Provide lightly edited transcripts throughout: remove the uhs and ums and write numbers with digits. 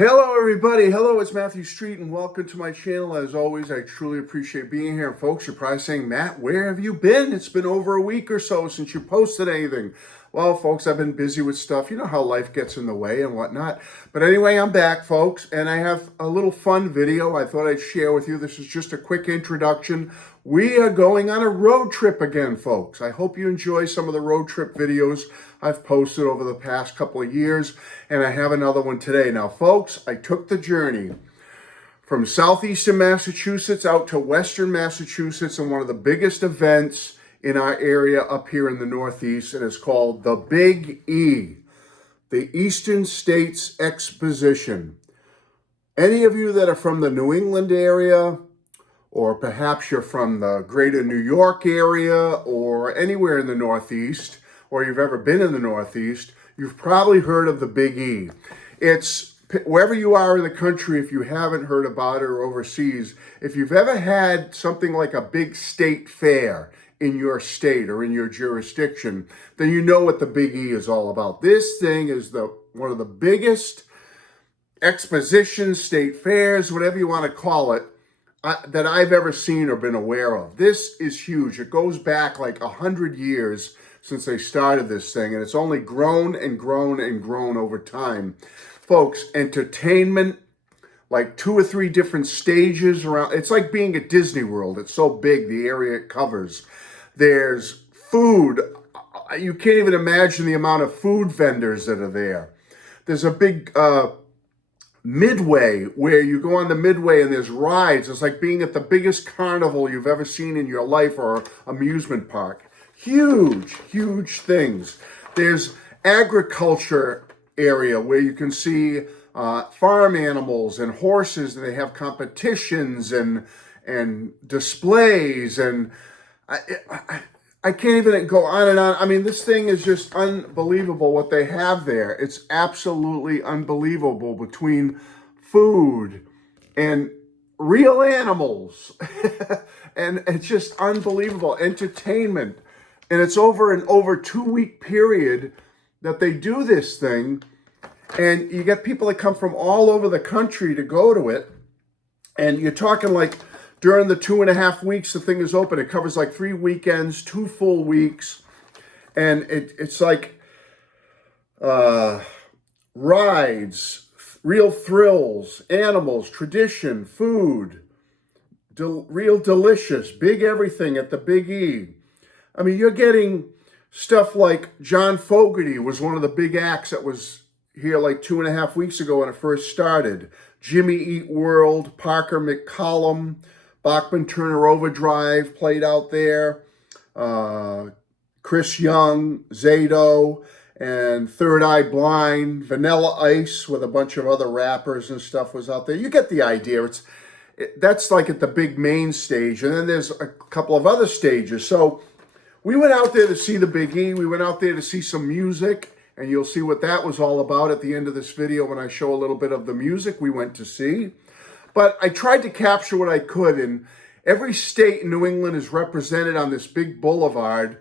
Hello everybody, hello, it's Matthew Street and welcome to my channel. As always, I truly appreciate being here. And folks, you're probably saying, Matt, where have you been? It's been over a week or so since you posted anything. Well, folks, I've been busy with stuff. You know how life gets in the way and whatnot. But anyway, I'm back, folks, and I have a little fun video I thought I'd share with you. This is just a quick introduction. We are going on a road trip again, folks. I hope you enjoy some of the road trip videos I've posted over the past couple of years, and I have another one today. Now, folks, I took the journey from southeastern Massachusetts out to western Massachusetts in one of the biggest events in our area up here in the Northeast, and it's called the Big E, the Eastern States Exposition. Any of you that are from the New England area, or perhaps you're from the greater New York area, or anywhere in the Northeast, or you've ever been in the Northeast, you've probably heard of the Big E. It's wherever you are in the country, if you haven't heard about it, or overseas, if you've ever had something like a big state fair in your state or in your jurisdiction, then you know what the Big E is all about. This thing is one of the biggest expositions, state fairs, whatever you want to call it, that I've ever seen or been aware of. This is huge. It goes back like 100 years since they started this thing, and it's only grown and grown and grown over time. Folks, entertainment, like 2 or 3 different stages around. It's like being at Disney World. It's so big, the area it covers. There's food. You can't even imagine the amount of food vendors that are there. There's a big midway where you go on the midway and there's rides. It's like being at the biggest carnival you've ever seen in your life or amusement park. Huge, huge things. There's agriculture area where you can see farm animals and horses, and they have competitions and displays, and I can't even go on and on. I mean, this thing is just unbelievable what they have there. It's absolutely unbelievable, between food and real animals. And it's just unbelievable. Entertainment. And it's over an over 2-week period that they do this thing. And you get people that come from all over the country to go to it. And you're talking like during the 2.5 weeks the thing is open, it covers like 3 weekends, 2 full weeks. And it's like rides, real thrills, animals, tradition, food, real delicious, big everything at the Big E. I mean, you're getting stuff like John Fogerty was one of the big acts that was here like 2.5 weeks ago when it first started. Jimmy Eat World, Parker McCollum, Bachman Turner Overdrive played out there. Chris Young, Zato, and Third Eye Blind, Vanilla Ice with a bunch of other rappers and stuff was out there. You get the idea. That's like at the big main stage. And then there's a couple of other stages. So we went out there to see the Big E. We went out there to see some music, and you'll see what that was all about at the end of this video when I show a little bit of the music we went to see. But I tried to capture what I could, and every state in New England is represented on this big boulevard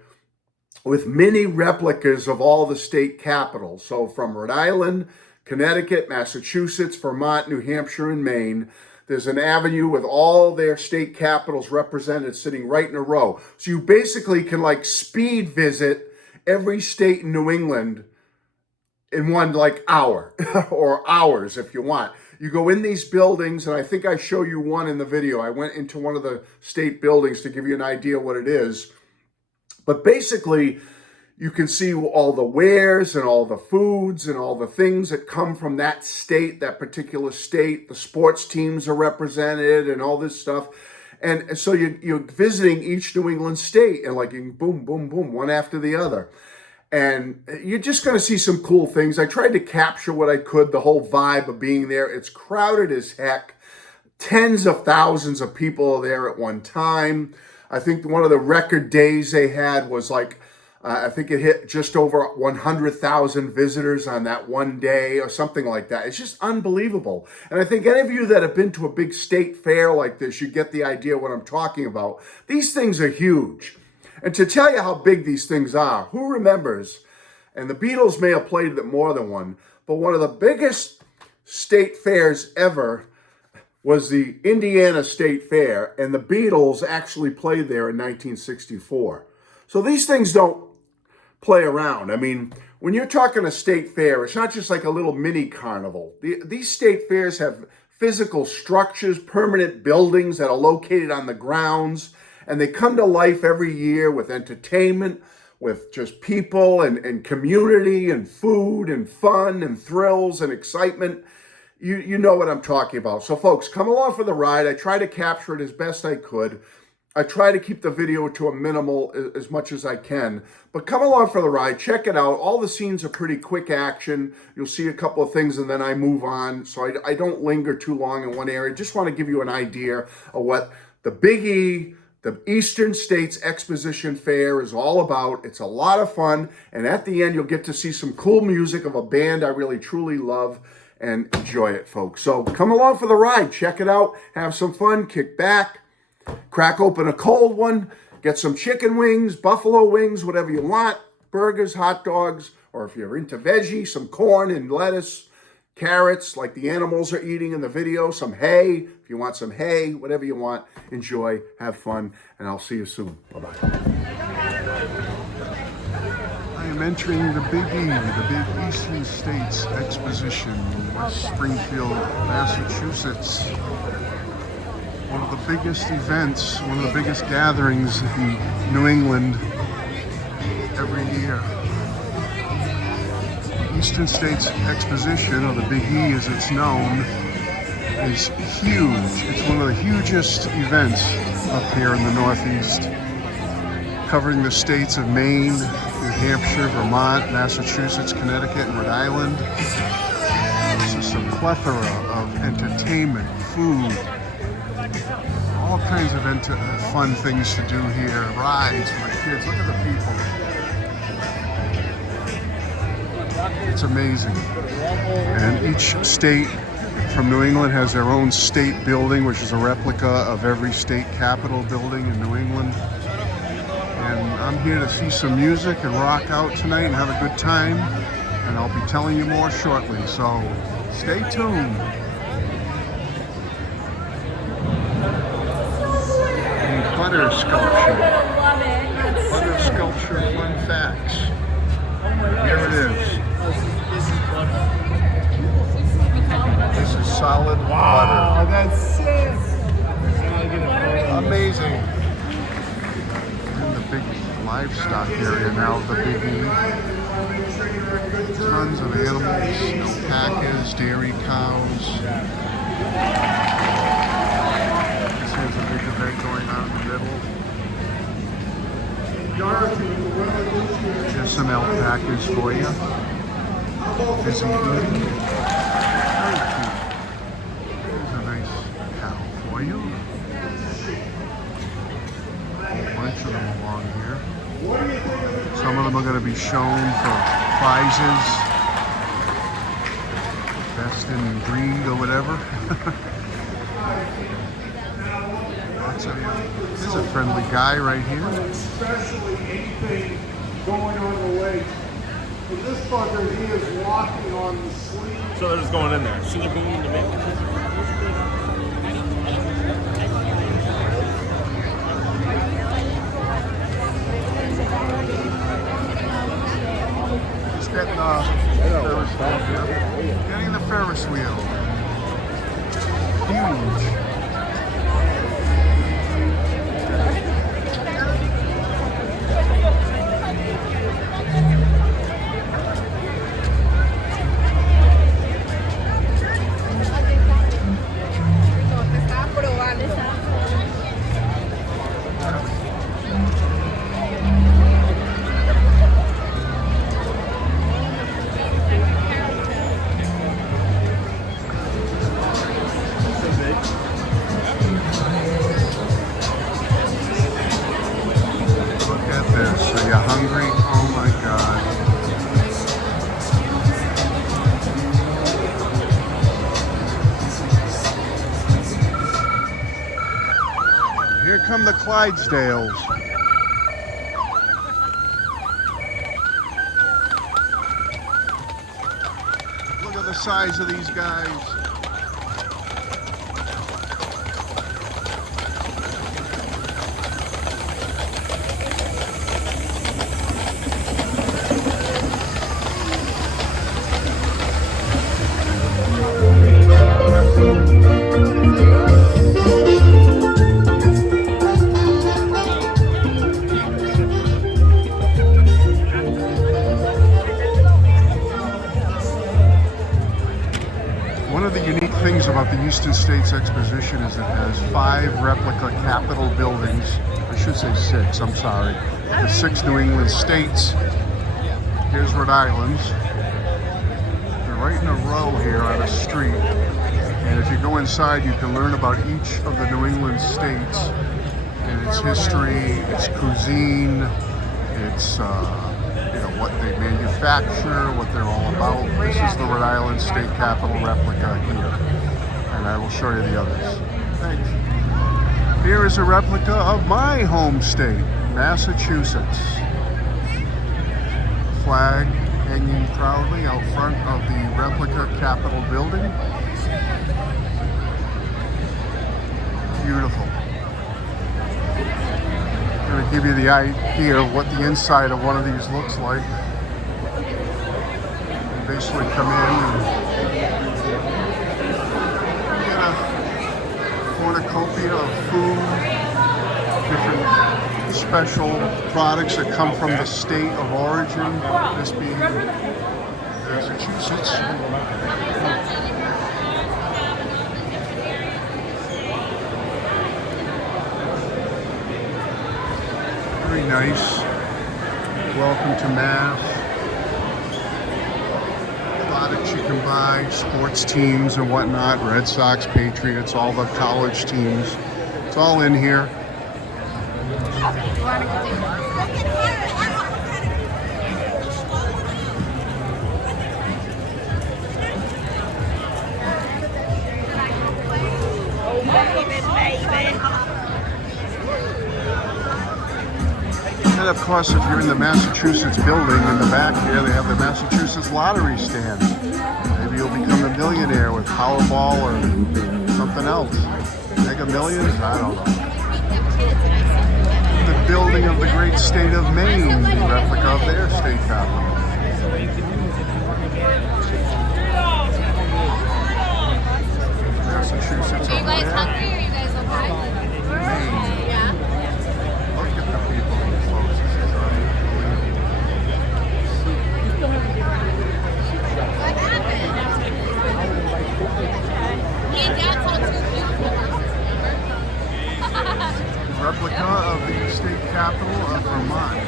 with mini replicas of all the state capitals. So from Rhode Island, Connecticut, Massachusetts, Vermont, New Hampshire, and Maine, there's an avenue with all their state capitals represented sitting right in a row. So you basically can like speed visit every state in New England in one like hour or hours if you want. You go in these buildings, and I think I show you one in the video. I went into one of the state buildings to give you an idea what it is. But basically, you can see all the wares and all the foods and all the things that come from that state, that particular state. The sports teams are represented and all this stuff. And so you're visiting each New England state, and like you boom, boom, boom, one after the other. And you're just going to see some cool things. I tried to capture what I could, the whole vibe of being there. It's crowded as heck. Tens of thousands of people are there at one time. I think one of the record days they had was like, I think it hit just over 100,000 visitors on that one day or something like that. It's just unbelievable. And I think any of you that have been to a big state fair like this, you get the idea what I'm talking about. These things are huge. And to tell you how big these things are, who remembers, and the Beatles may have played it more than one, but one of the biggest state fairs ever was the Indiana State Fair, and the Beatles actually played there in 1964. So these things don't play around. I mean, when you're talking a state fair, it's not just like a little mini carnival. These state fairs have physical structures, permanent buildings that are located on the grounds, and they come to life every year with entertainment, with just people and community and food and fun and thrills and excitement. You know what I'm talking about. So folks, come along for the ride. I try to capture it as best I could. I try to keep the video to a minimal as much as I can, but come along for the ride. Check it out. All the scenes are pretty quick action. You'll see a couple of things and then I move on. So I don't linger too long in one area. Just want to give you an idea of what the Big E, the Eastern States Exposition Fair is all about. It's a lot of fun. And at the end, you'll get to see some cool music of a band I really truly love, and enjoy it, folks. So come along for the ride. Check it out. Have some fun. Kick back. Crack open a cold one, get some chicken wings, buffalo wings, whatever you want, burgers, hot dogs, or if you're into veggie, some corn and lettuce, carrots like the animals are eating in the video, some hay, if you want some hay, whatever you want. Enjoy, have fun, and I'll see you soon. Bye-bye. I am entering the Big E, the Big Eastern States Exposition in West Springfield, Massachusetts. One of the biggest events, one of the biggest gatherings in New England every year. The Eastern States Exposition, or the Big E as it's known, is huge. It's one of the hugest events up here in the Northeast, covering the states of Maine, New Hampshire, Vermont, Massachusetts, Connecticut, and Rhode Island. It's just a plethora of entertainment, food, all kinds of fun things to do here. Rides for the kids. Look at the people. It's amazing. And each state from New England has their own state building, which is a replica of every state capitol building in New England. And I'm here to see some music and rock out tonight and have a good time. And I'll be telling you more shortly. So stay tuned. Butter sculpture. Butter sculpture fun facts. Here it is. This is solid butter. Wow, that's sick. Amazing. In the big livestock area now, the Big E. Tons of animals, alpacas, dairy cows. There's a big event going on in the middle. Just some alpacas for you. Busy eating. Very cute. There's a nice cow for you. A bunch of them along here. Some of them are going to be shown for prizes. Best in breed or whatever. There's a friendly guy right here. Especially anything going on the lake. And this fucker, he is walking on the sleeve. So they're just going in there. So they're going in the milk. Just getting the Ferris wheel here. Getting the Ferris wheel. Huge. Here come the Clydesdales. Look at the size of these guys. One of the unique things about the Houston States Exposition is it has 5 replica Capitol buildings. I should say 6, I'm sorry. The 6 New England states. Here's Rhode Island's. They're right in a row here on a street. And if you go inside, you can learn about each of the New England states and its history, its cuisine, its what they manufacture, what they're all about. This is the Rhode Island State Capitol replica here, and I will show you the others. Thanks. Here is a replica of my home state, Massachusetts. Flag hanging proudly out front of the replica Capitol building. Beautiful. I'm going to give you the idea of what the inside of one of these looks like. You basically come in and get a cornucopia of food, different special products that come from the state of origin, this being Massachusetts. Very nice. Welcome to Mass. Products you can buy, sports teams and whatnot, Red Sox, Patriots, all the college teams. It's all in here. And of course, if you're in the Massachusetts building, in the back here, they have the Massachusetts lottery stand. Maybe you'll become a millionaire with Powerball or something else. Mega Millions? I don't know. The building of the great state of Maine, the replica of their state capital. Massachusetts. Are you guys hungry or are you guys okay? Maine. Yeah. Look at the people in the clothes. This is unbelievable. What happened? Me and Dad saw 2 beautiful ones. Replica of the state capital of Vermont.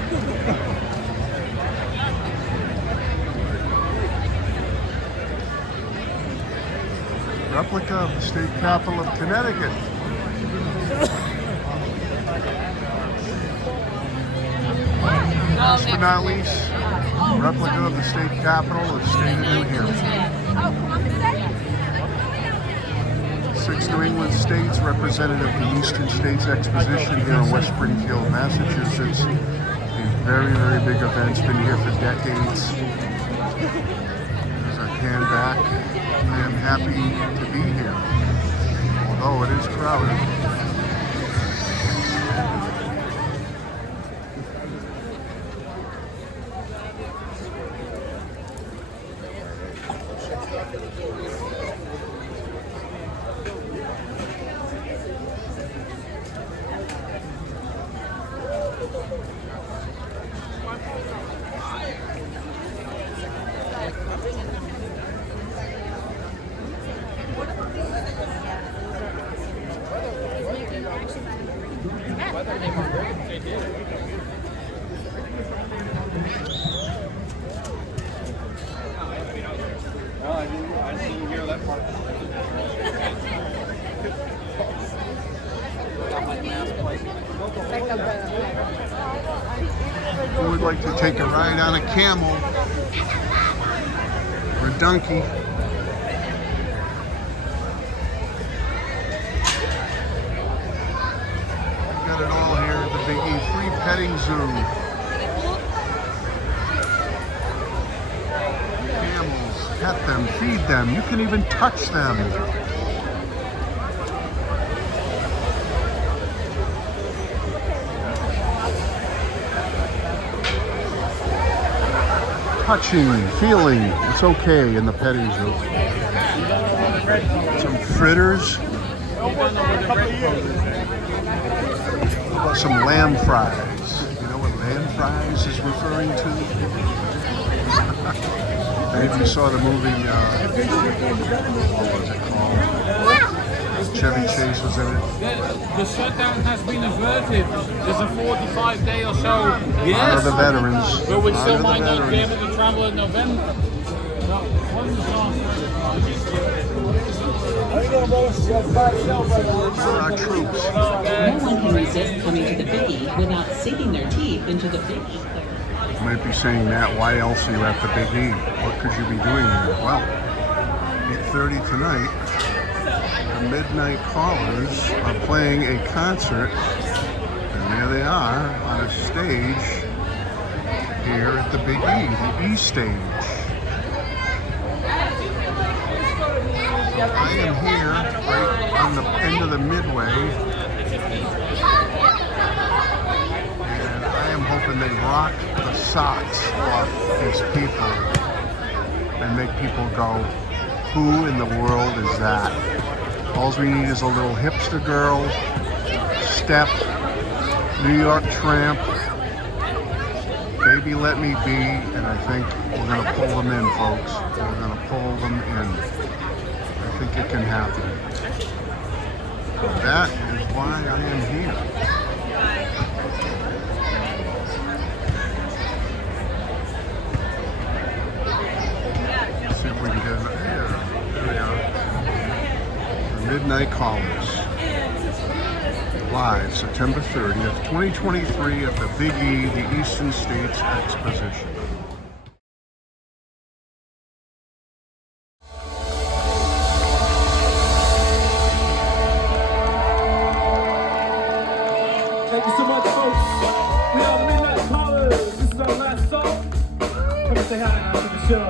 Replica of the state capital of Connecticut. Last but not least, replica of the state capital of the state of New Hampshire. 6 New England states represented at the Eastern States Exposition here in West Springfield, Massachusetts. A very, very big event. It's been here for decades. There's our can back. I am happy to be here, although it is crowded. Who would like to take a ride on a camel or a donkey? Got it all here at the Big E Free Petting Zoo. Camels. Pet them, feed them. You can even touch them. Touching, feeling, it's okay in the petting zoo. Some fritters. How about some lamb fries? You know what lamb fries is referring to? Maybe you saw the movie, what was it called? Chevy Chase was in it. The shutdown has been averted. There's a 45-day or so. Yes. Honor the veterans. But we still Honor the might not be veterans. able to travel in November. For our troops. No one can resist coming to the Biggie without sinking their teeth into the Biggie. You might be saying, Matt, why else are you at the Big E? What could you be doing there? Well, 8:30 tonight, the Midnight Callers are playing a concert, and there they are on a stage here at the Big E, the E stage. So I am here right on the end of the midway, and I am hoping they rock the socks off these people and make people go, who in the world is that? All we need is a little hipster girl, step, New York tramp, baby let me be, and I think we're gonna pull them in, folks. We're gonna pull them in. I think it can happen. That is why I am here. Let's see if we can get an there we are. The Midnight Callers. Live September 30th, 2023 at the Big E, the Eastern States Exposition. Thank you so much, folks. We are the Midnight Callers. This is our last song. Come and say hi after the show.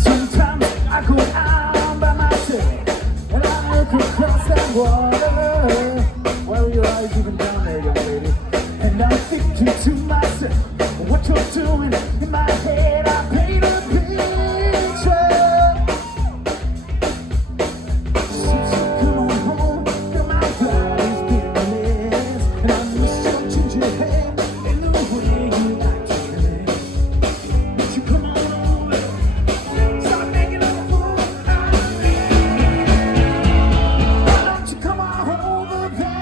Sometimes I go out by myself and I look across that water. Why were your eyes even down there, young lady? And I'm thinking to myself, what you're doing in my head, I paint a picture. So come on home, girl, my body's business, and I miss your ginger hair and the way you like to dress. Won't you come on over, start making a fool out of me? Why don't you come on over there?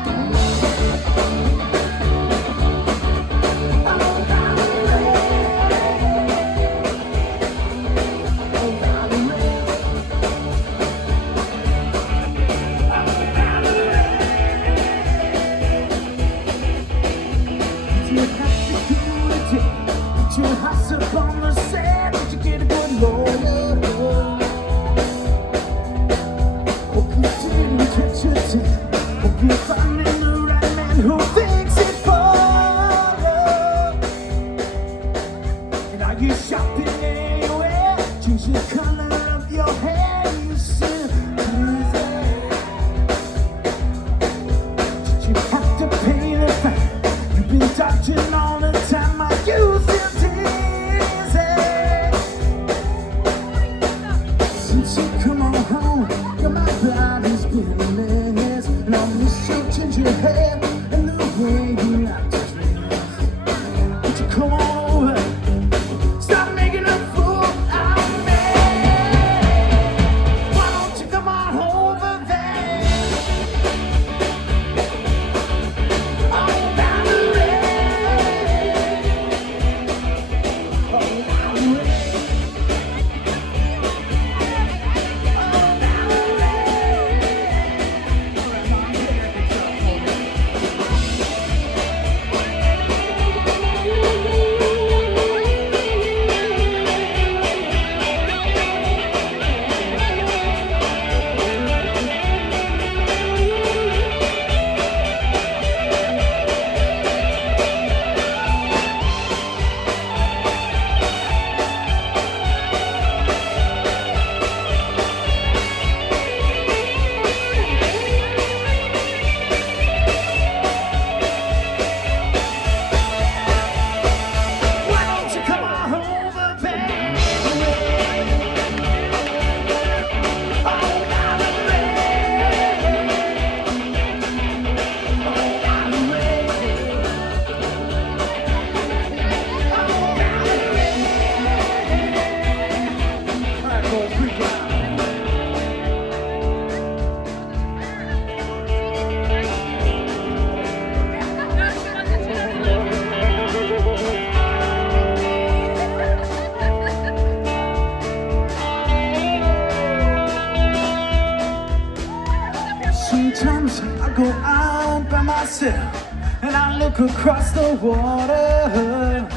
I go out by myself and I look across the water.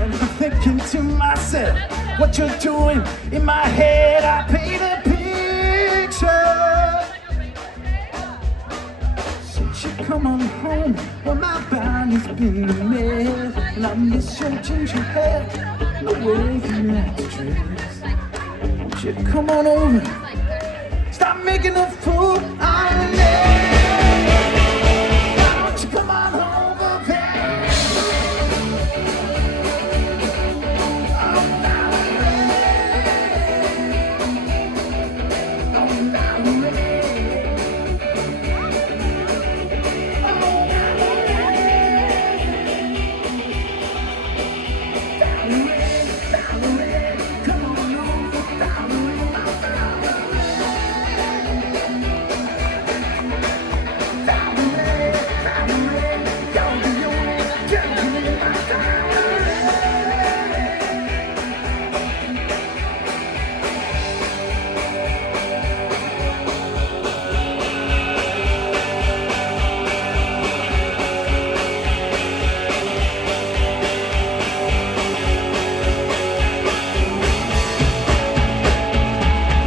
And I'm thinking to myself, what you're doing in my head, I paint a picture. Since you come on home, well my body's been a mess, and I miss your ginger hair, and the way you like to dress. Won't you come on over, stop making a fool out of me. Why don't you come on over, baby?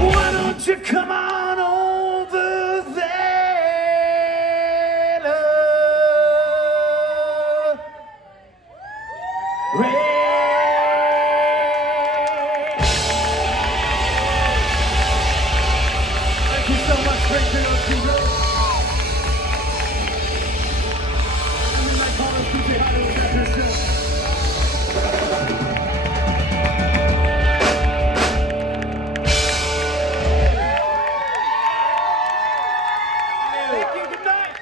Why don't you come on over there, love? Thank you so much, great to know you. I'm in my corner, DJ Hyder with that pistol. Thank you, good night.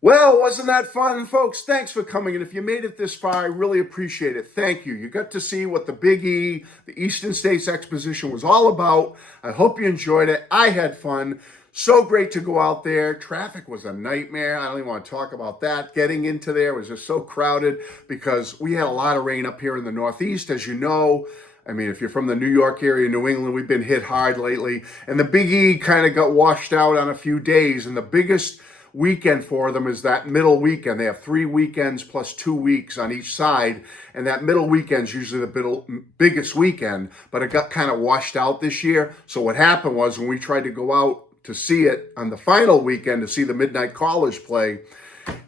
Well, wasn't that fun, folks? Thanks for coming. And if you made it this far, I really appreciate it. Thank you. You got to see what the Big E, the Eastern States Exposition was all about. I hope you enjoyed it. I had fun. So great to go out there. Traffic was a nightmare. I don't even want to talk about that. Getting into there was just so crowded because we had a lot of rain up here in the Northeast, as you know. I mean, if you're from the New York area, New England, we've been hit hard lately. And the Big E kind of got washed out on a few days. And the biggest weekend for them is that middle weekend. They have 3 weekends plus 2 weeks on each side. And that middle weekend's usually the biggest weekend. But it got kind of washed out this year. So what happened was when we tried to go out to see it on the final weekend to see the Midnight Callers play,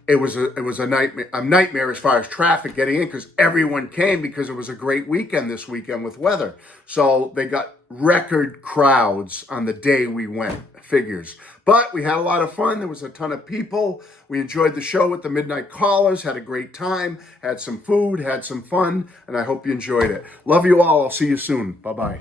it was a nightmare as far as traffic getting in because everyone came because it was a great weekend this weekend with weather. So they got record crowds on the day we went, figures. But we had a lot of fun. There was a ton of people. We enjoyed the show with the Midnight Callers, had a great time, had some food, had some fun, and I hope you enjoyed it. Love you all. I'll see you soon. Bye-bye.